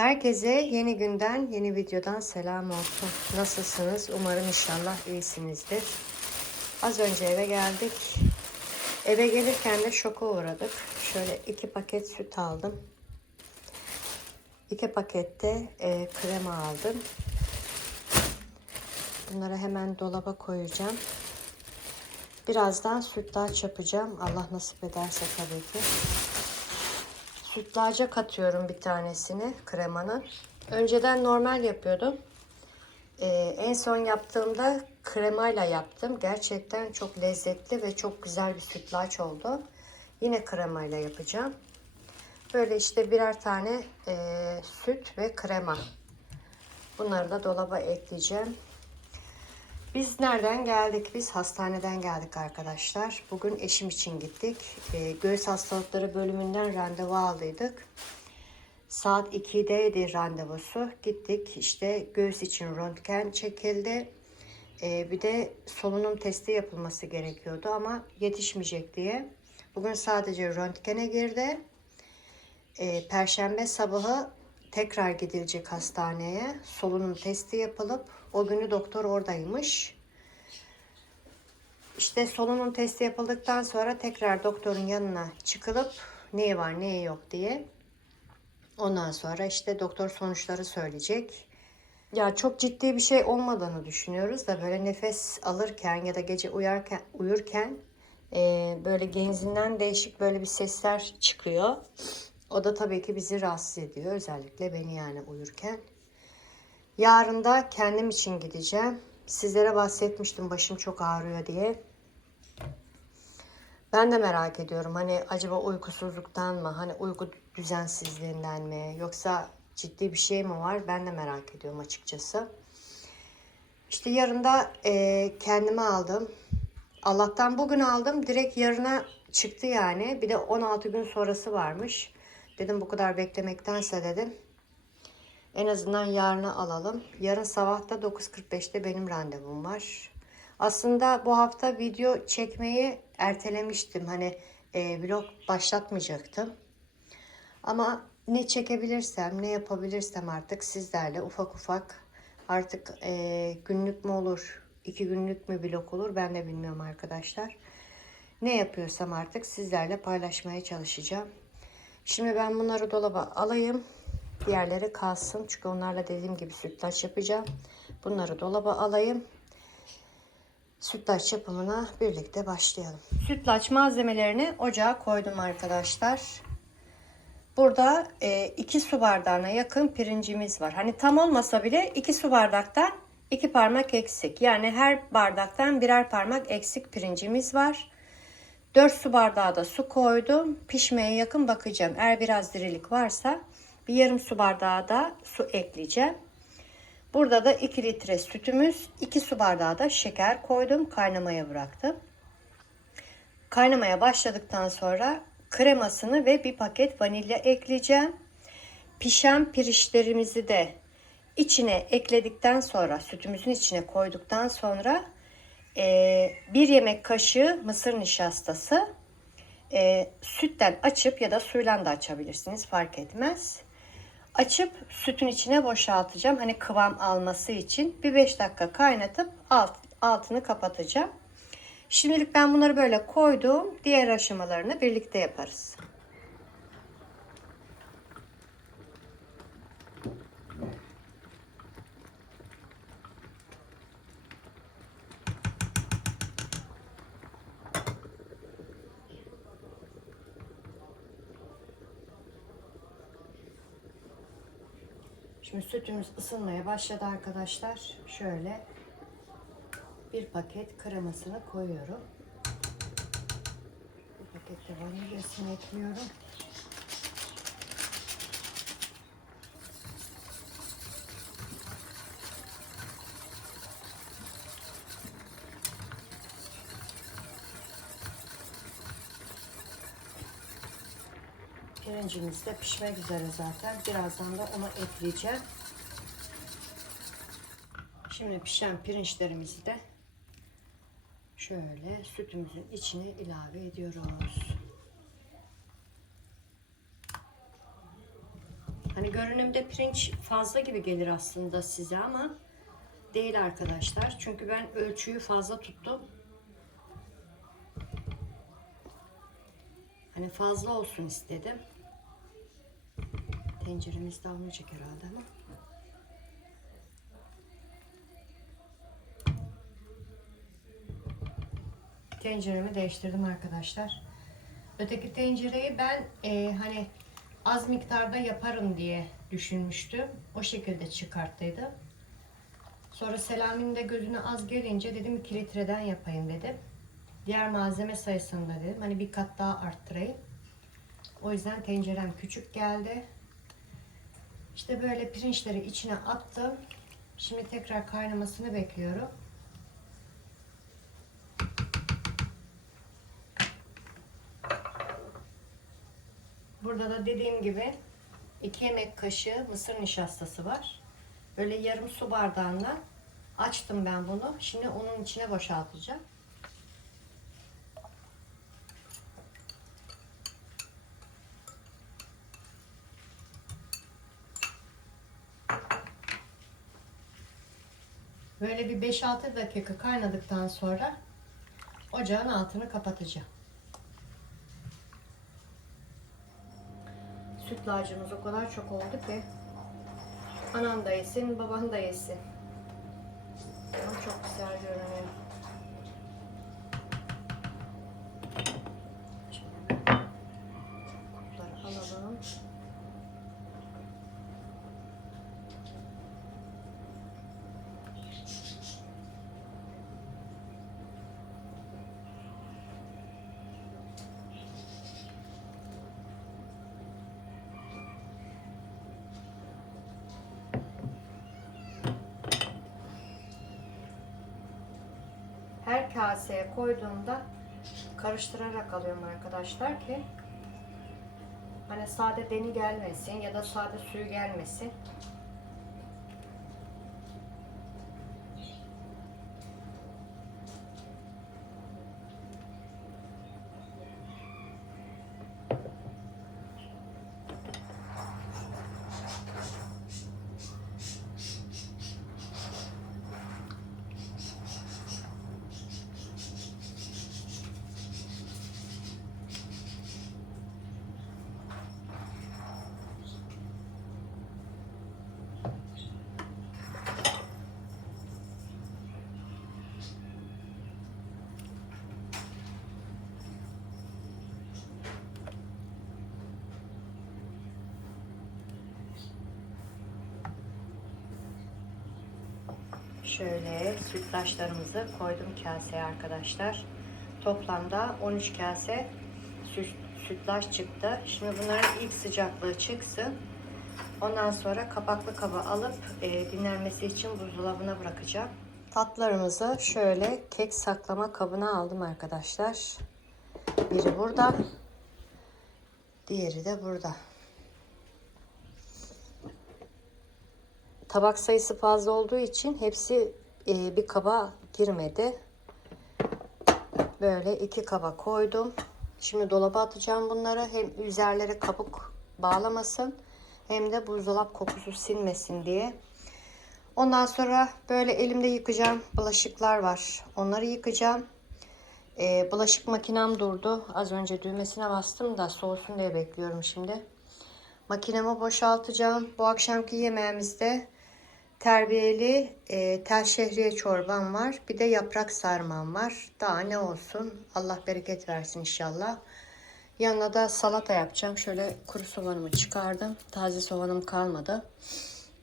Herkese yeni günden, yeni videodan selam olsun. Nasılsınız? Umarım inşallah iyisinizdir. Az önce eve geldik. Eve gelirken de şoka uğradık. Şöyle iki paket süt aldım. İki pakette e, krema aldım. Bunları hemen dolaba koyacağım. Birazdan sütlaç yapacağım. Allah nasip ederse tabii ki. Sütlaca katıyorum bir tanesini kremanın. Önceden normal yapıyordum. Ee, en son yaptığımda kremayla yaptım. Gerçekten çok lezzetli ve çok güzel bir sütlaç oldu. Yine kremayla yapacağım. Böyle işte birer tane e, süt ve krema. Bunları da dolaba ekleyeceğim. Biz nereden geldik? Biz hastaneden geldik arkadaşlar. Bugün eşim için gittik. E, göğüs hastalıkları bölümünden randevu aldıydık. Saat 2'deydi randevusu. Gittik işte göğüs için röntgen çekildi. E, bir de solunum testi yapılması gerekiyordu ama yetişmeyecek diye. Bugün sadece röntgene girdi. E, Perşembe sabahı tekrar gidilecek hastaneye. Solunum testi yapılıp o günü doktor oradaymış. İşte solunum testi yapıldıktan sonra tekrar doktorun yanına çıkılıp neyi var neyi yok diye. Ondan sonra işte doktor sonuçları söyleyecek. Ya çok ciddi bir şey olmadığını düşünüyoruz da böyle nefes alırken ya da gece uyarken uyurken e, böyle genzinden değişik böyle bir sesler çıkıyor. O da tabii ki bizi rahatsız ediyor. Özellikle beni yani uyurken. Yarın da kendim için gideceğim. Sizlere bahsetmiştim başım çok ağrıyor diye. Ben de merak ediyorum. Hani acaba uykusuzluktan mı? Hani uyku düzensizliğinden mi? Yoksa ciddi bir şey mi var? Ben de merak ediyorum açıkçası. İşte yarın da e, kendime aldım. Allah'tan bugün aldım. Direkt yarına çıktı yani. Bir de 16 gün sonrası varmış. Dedim bu kadar beklemektense dedim. En azından yarına alalım. Yarın sabah da 9.45'te benim randevum var. Aslında bu hafta video çekmeyi ertelemiştim. Hani e, vlog başlatmayacaktım. Ama ne çekebilirsem, ne yapabilirsem artık sizlerle ufak ufak artık e, günlük mü olur, iki günlük mü vlog olur ben de bilmiyorum arkadaşlar. Ne yapıyorsam artık sizlerle paylaşmaya çalışacağım. Şimdi ben bunları dolaba alayım. Diğerleri kalsın. Çünkü onlarla dediğim gibi sütlaç yapacağım. Bunları dolaba alayım. Sütlaç yapımına birlikte başlayalım. Sütlaç malzemelerini ocağa koydum arkadaşlar. Burada 2 e, su bardağına yakın pirincimiz var. Hani tam olmasa bile 2 su bardaktan 2 parmak eksik. Yani her bardaktan birer parmak eksik pirincimiz var. 4 su bardağı da su koydum. Pişmeye yakın bakacağım. Eğer biraz dirilik varsa bir yarım su bardağı da su ekleyeceğim. Burada da 2 litre sütümüz, 2 su bardağı da şeker koydum. Kaynamaya bıraktım. Kaynamaya başladıktan sonra kremasını ve bir paket vanilya ekleyeceğim. Pişen pirinçlerimizi de içine ekledikten sonra sütümüzün içine koyduktan sonra e, bir yemek kaşığı mısır nişastası e, sütten açıp ya da suyla da açabilirsiniz fark etmez. Açıp sütün içine boşaltacağım. Hani kıvam alması için bir 5 dakika kaynatıp alt, altını kapatacağım. Şimdilik ben bunları böyle koydum. Diğer aşamalarını birlikte yaparız. Şimdi sütümüz ısınmaya başladı arkadaşlar. Şöyle bir paket kremasını koyuyorum. Bir paket de vanilyasını ekliyorum. Pirincimiz de pişmek üzere zaten. Birazdan da onu ekleyeceğim. Şimdi pişen pirinçlerimizi de şöyle sütümüzün içine ilave ediyoruz. Hani Görünümde pirinç fazla gibi gelir aslında size ama değil arkadaşlar. Çünkü ben ölçüyü fazla tuttum. Hani fazla olsun istedim. Tenceremiz damlayacak herhalde ama. Tenceremi değiştirdim arkadaşlar. Öteki tencereyi ben e, hani az miktarda yaparım diye düşünmüştüm. O şekilde çıkarttıydım. Sonra Selami'nin de gözüne az gelince dedim 2 litreden yapayım dedim. Diğer malzeme sayısını da dedim. Hani bir kat daha arttırayım. O yüzden tencerem küçük geldi. İşte böyle pirinçleri içine attım. Şimdi tekrar kaynamasını bekliyorum. Burada da dediğim gibi 2 yemek kaşığı mısır nişastası var. Böyle yarım su bardağından açtım ben bunu. Şimdi onun içine boşaltacağım. Böyle bir 5-6 dakika kaynadıktan sonra ocağın altını kapatacağım. Süt lacımız o kadar çok oldu ki anam da yesin, baban da yesin. Ama çok güzel görünüyor. Şimdi kupları alalım. Her kaseye koyduğumda karıştırarak alıyorum arkadaşlar ki hani sade deni gelmesin ya da sade suyu gelmesin. Şöyle sütlaçlarımızı koydum kaseye arkadaşlar. Toplamda 13 kase süt, sütlaç çıktı. Şimdi bunların ilk sıcaklığı çıksın. Ondan sonra kapaklı kaba alıp e, dinlenmesi için buzdolabına bırakacağım. Tatlarımızı şöyle kek saklama kabına aldım arkadaşlar. Biri burada. Diğeri de burada. Tabak sayısı fazla olduğu için hepsi e, bir kaba girmedi. Böyle iki kaba koydum. Şimdi dolaba atacağım bunları. Hem üzerleri kabuk bağlamasın hem de buzdolap kokusu sinmesin diye. Ondan sonra böyle elimde yıkayacağım bulaşıklar var. Onları yıkayacağım. E, bulaşık makinem durdu. Az önce düğmesine bastım da soğusun diye bekliyorum şimdi. Makinemi boşaltacağım. Bu akşamki yemeğimizde terbiyeli e, tel şehriye çorbam var. Bir de yaprak sarmam var. Daha ne olsun. Allah bereket versin inşallah. Yanına da salata yapacağım. Şöyle kuru soğanımı çıkardım. Taze soğanım kalmadı.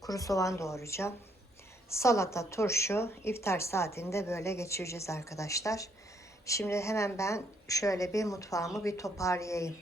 Kuru soğan doğrayacağım. Salata, turşu, iftar saatinde böyle geçireceğiz arkadaşlar. Şimdi hemen ben şöyle bir mutfağımı bir toparlayayım.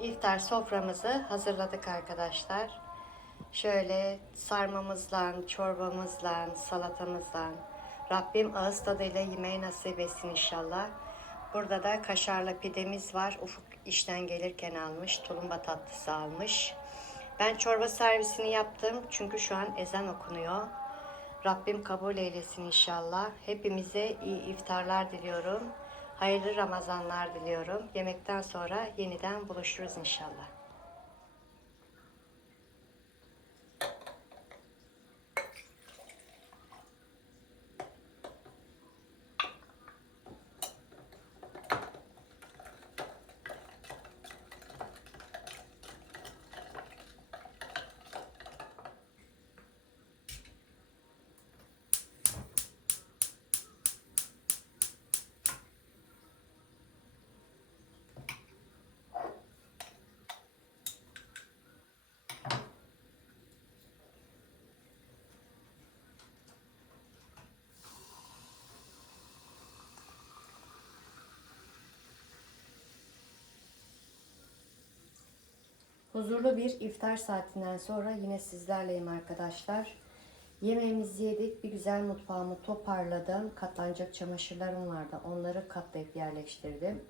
İftar soframızı hazırladık arkadaşlar. Şöyle sarmamızla, çorbamızla, salatamızla Rabbim ağız tadıyla yemeği nasip etsin inşallah. Burada da kaşarlı pidemiz var. Ufuk işten gelirken almış. Tulumba tatlısı almış. Ben çorba servisini yaptım. Çünkü şu an ezan okunuyor. Rabbim kabul eylesin inşallah. Hepimize iyi iftarlar diliyorum. Hayırlı Ramazanlar diliyorum. Yemekten sonra yeniden buluşuruz inşallah. Huzurlu bir iftar saatinden sonra yine sizlerleyim arkadaşlar. Yemeğimizi yedik. Bir güzel mutfağımı toparladım. Katlanacak çamaşırlarım vardı. Onları katlayıp yerleştirdim.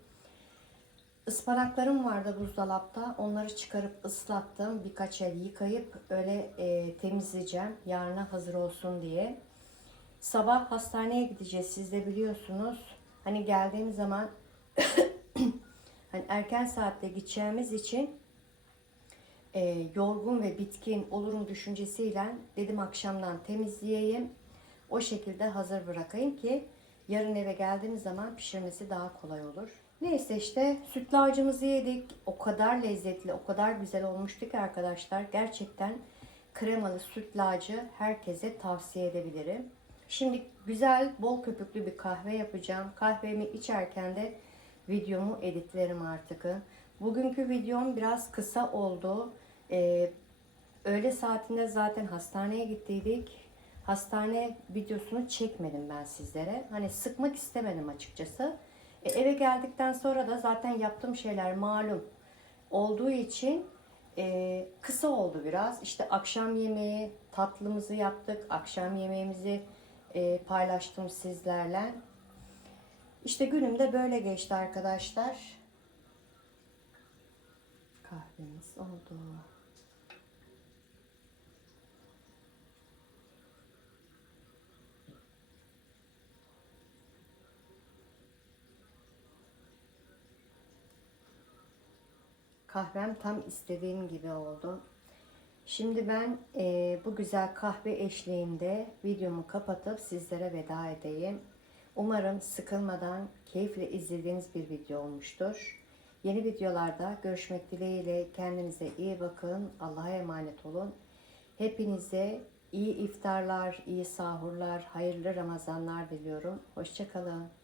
Ispanaklarım vardı buzdolapta. Onları çıkarıp ıslattım. Birkaç el yıkayıp öyle e, temizleyeceğim. Yarına hazır olsun diye. Sabah hastaneye gideceğiz. Siz de biliyorsunuz. Hani geldiğim zaman hani erken saatte gideceğimiz için e, yorgun ve bitkin olurum düşüncesiyle dedim akşamdan temizleyeyim. O şekilde hazır bırakayım ki yarın eve geldiğimiz zaman pişirmesi daha kolay olur. Neyse işte sütlacımızı yedik. O kadar lezzetli, o kadar güzel olmuştu ki arkadaşlar. Gerçekten kremalı sütlacı herkese tavsiye edebilirim. Şimdi güzel, bol köpüklü bir kahve yapacağım. Kahvemi içerken de videomu editlerim artık. Bugünkü videom biraz kısa oldu. Ee, öğle saatinde zaten hastaneye gittiydik. Hastane videosunu çekmedim ben sizlere. Hani sıkmak istemedim açıkçası. E, eve geldikten sonra da zaten yaptığım şeyler malum olduğu için e, kısa oldu biraz. İşte akşam yemeği tatlımızı yaptık. Akşam yemeğimizi e, paylaştım sizlerle. İşte günüm de böyle geçti arkadaşlar. Kahvemiz oldu. Kahvem tam istediğim gibi oldu. Şimdi ben e, bu güzel kahve eşliğinde videomu kapatıp sizlere veda edeyim. Umarım sıkılmadan keyifle izlediğiniz bir video olmuştur. Yeni videolarda görüşmek dileğiyle kendinize iyi bakın. Allah'a emanet olun. Hepinize iyi iftarlar, iyi sahurlar, hayırlı Ramazanlar diliyorum. Hoşçakalın.